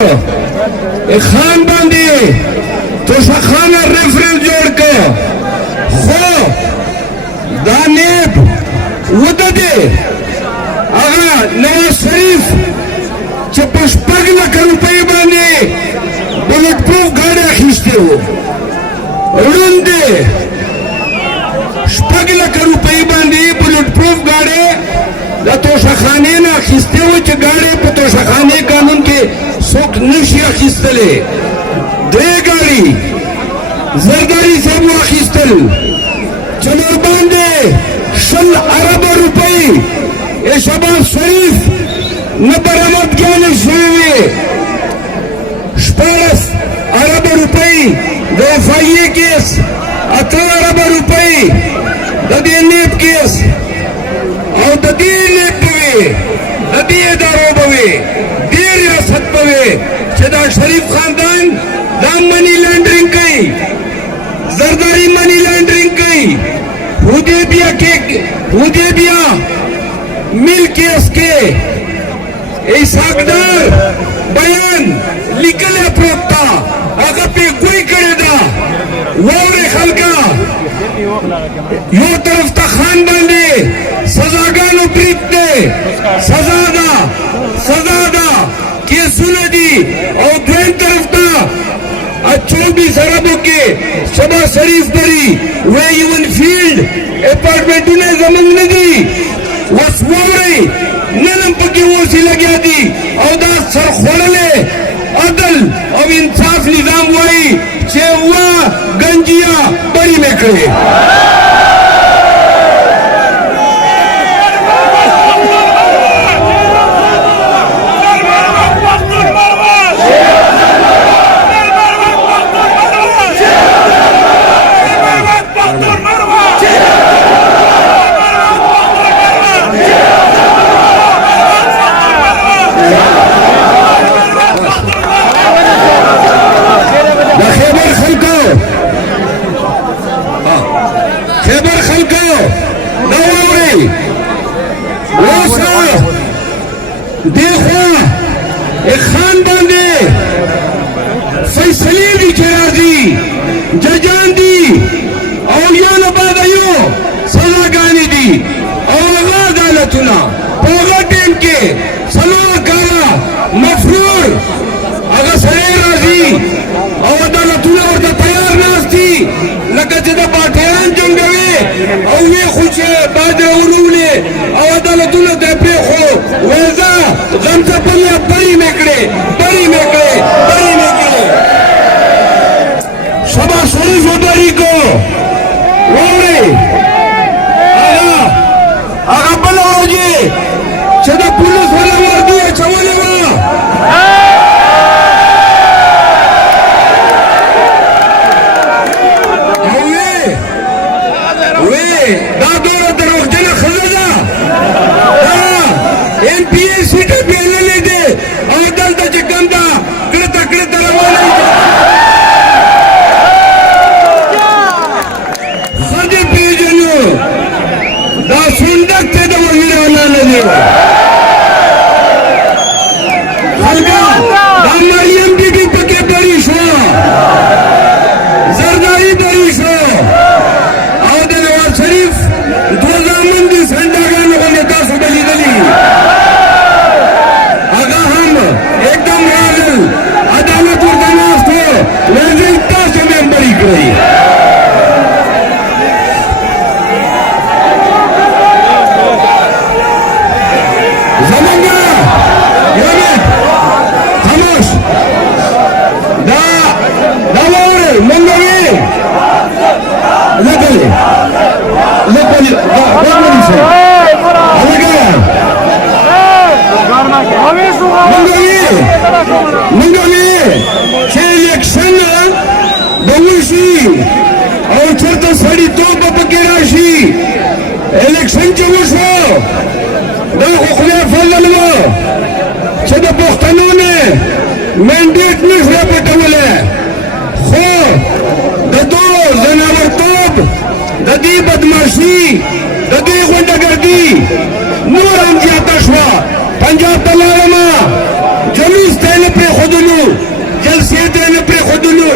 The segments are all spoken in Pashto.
خان باندې توشخانه ریفرنس جوړ کړ خو دا نیب وده دی هغه نواز شریف چې په 6 لکه روپۍ باندې بلټ پروف ګاډی اخیستی و ړوند دی 6 لکه روپۍ باندې بلټ پروف ګاډی د توشخانې نه اخیستی و چې ګاډی په توشخانې قانون کې څوک نشي اخیستلی درې ګاډي زرداري صاحب واخیستل چې ورباندې 20 اربه روپۍ شهباز شریف نه برآمدګانې شوې وې 14 اربه روپۍ د اف آی اې کیس 18 اربه روپۍ د دې نیب کیس او د دې نیب به وي د دې ادارو به وي دې ریاست به وي چې دا شریف خاندان دا منی لانډرینګ کوي زرداری منی لانډرینګ کوي حدیبیه میل کیس کې اسحاقدار بیان لیکلی پروت تا هغه پیګوی کړې ده واورئ خلکه یو طرف ته خان باندې سزاګانو برید دی سزا ده کیسونه دي او دویم طرف ته 24 اربو کې شهباز شریف بری ویون فیلډ اپارټمنټونه زمونږ نه دي اوس واورئ نن هم پکې اوسې لګیا دي او دا سرخوړلی عدل او انصاف نظام وایي چې گنجیا بری مې کړې خان باندې فیصلې دي چې راځي ججان دي او یو نه بعد یو سزاګانې دي او هغه عدالتونه په هغه ټیم کې 4 کاله مفرور هغه سړی راځي او عدالتونه ورته تیار ناست دي لکه چې د پاټیان جنګوي او وی خو چې بعد ورولې او عدالتونه ته پرېښو وایي زه غمڅپلې بری مې کړې شهباز شریف بری کو واورئ هغه بله ورځې چې د پولیس والا وردي اچولې وه دا دوره دروغجنه ښځه ده ایم پی اے سیټه بېللې دی او دلته چې کوم ده کړته روانه ښځې پېژنو دا سونډک ته د وزیر اعلی نه دی خلکه دا مریم بیبي پکې بری شوه زرداري بری شو او د نواز شریف دوه زامن دي سنډاګانو باندې تاسو به لیدلي هغه هم एकदम راغل عدالت ورته ناست و وایي تاسو مې هم بری کړئ زمونږ یو منټ خاموش دا واورئ مونږ وي لګلې منګوي چې الیکشن به وشي او چېرته سړیتوب به پکې راشي الیکشن چې وشو دا خو خدای فضل و چې د پښتنو نه مینډیټ نشوی پټولی خو د دو ځناورتوب د دې بدماشي د دې غونډهګردي نور هم زیاته شوه پنجاب ته لاړمه جلوس تینے پر خودلو جلسی تینے پر خودلو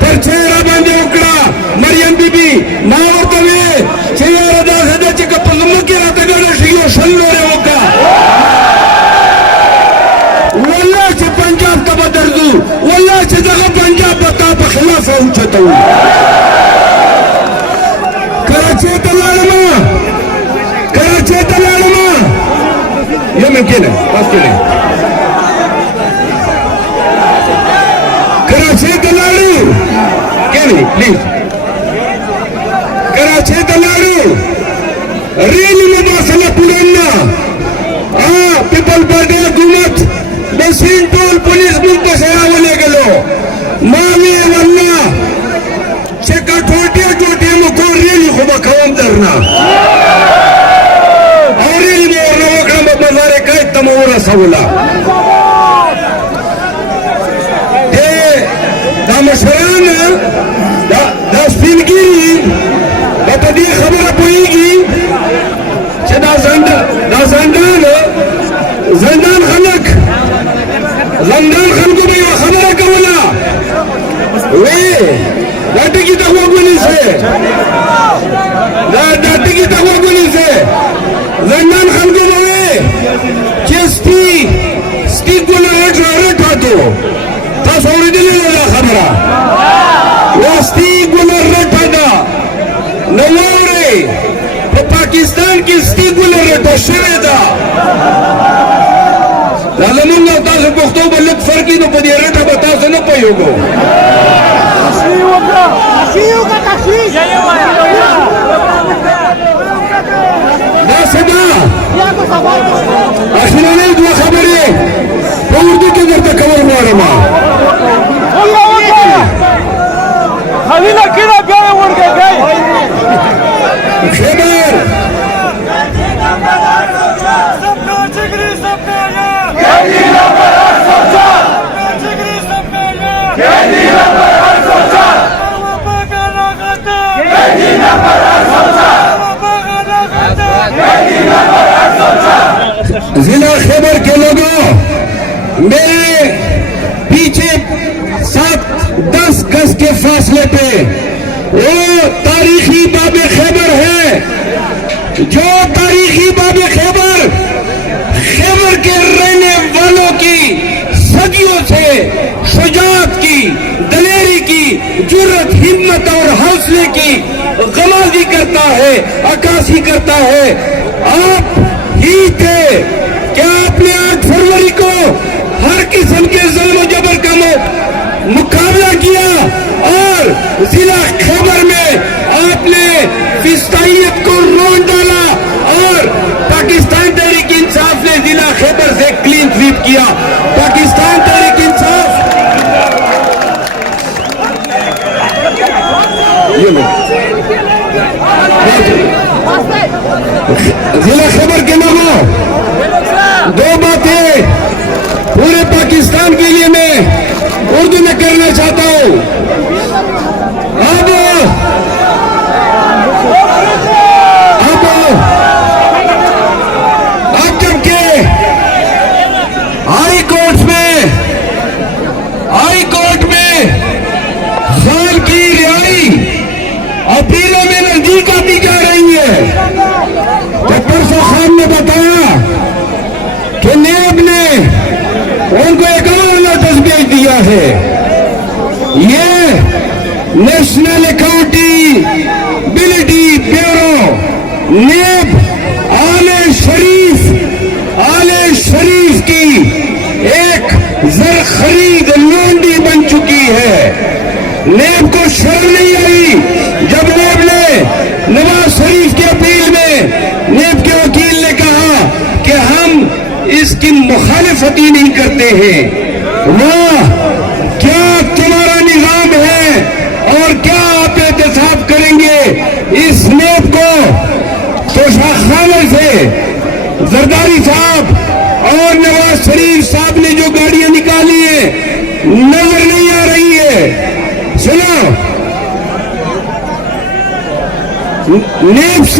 پر چہرہ باندے اکڑا مریم بی بی ماں ورطوے چہرہ دا خدا چکا پزمکی راتا گڑا شیو شلو رے ہوکا واللہ چھ پنجاب تبا دردو واللہ چھ دغا پنجاب بتا پا خلاف اوچتو کراچی تلالما یہ ممکن ہے بس کے لئے کراچی تلالو کیا نہیں پلیز کراچی تلالو ریلی مباصلہ پورننا پیپل پارٹی حکومت بسین ٹول پولیس ملک سیاولے گلو مامی واللہ چکا ٹھوٹیا ٹوٹیا مکور ریلی خوبا قوم درنا اور ریلی مورنا وکرم بمزارے قائد تمورا سولا دا مشران دا سپینگیری بتا دی خبر پوئی گی چھ دا زندان خلق کو بھی خبر کولا وی ڈاٹی کی تقوی گونی سے زندان خلقو بھی چستی گونا رٹ ہاتھو تا سوری دلی لولا خبرہ واستی گونا رٹ ہاتا نوارے پاکستان کی ستی گونا رٹو شوے دا لازمون گا تاسو پختو بلک فرقی نو پا دی رٹا با تاسو نو پا یوگو دا صدا اخیرانے دو خبری پا اردو کے در تکور مارما خلیلہ کینا بیارے وڑ گئے خیبر ضلع خیبر کے لوگوں میرے پیچھے 7-10 گز کے فاصلے پہ وہ تاریخی باب خیبر ہے جو تاریخی باب خیبر کے رہنے والوں کی صدیوں سے شجاعت کی دلیری کی جرت ہمت اور حوصلے کی غمازی کرتا ہے عکاسی کرتا ہے آپ ہی تھے کیا آپ نے 8 فروری کو ہر قسم کے ظلم و جبر کا مقابلہ کیا اور ضلع خیبر میں آپ نے فسطائیت کو رون ڈالا اور پاکستان تحریک انصاف نے ضلع خیبر سے کلین سویپ کیا پاکستان تحریک انصاف ضلع خیبر کے لوگوں 2 باتیں پورے پاکستان کے لیے میں اردو میں کرنا چاہتا ہوں اب جب کہ ہائی کورٹ میں خان کی رہائی اپیلوں میں نزدیک آتی جا رہی ہے تو پرسوں خان نے بتایا کہ نیب نے ان کو ایک اور نوٹس بھیج دیا ہے یہ نیشنل اکاؤنٹیبلٹی بیورو نیب آل شریف کی ایک زر خرید لونڈی بن چکی ہے نیب کو شرم نہیں آئی جب نیب نے نواز شریف کی اپیل میں نیب کے وکیل نے کہا کہ ہم اس کی مخالفت ہی نہیں کرتے ہیں واہ کیا تمہارا نظام ہے اور کیا آپ احتساب کریں گے اس نیب کو توشاخانے سے زرداری صاحب اور نواز شریف صاحب نے جو گاڑیاں نکالی ہیں نظر نہیں آ رہی ہے سنو نیب سے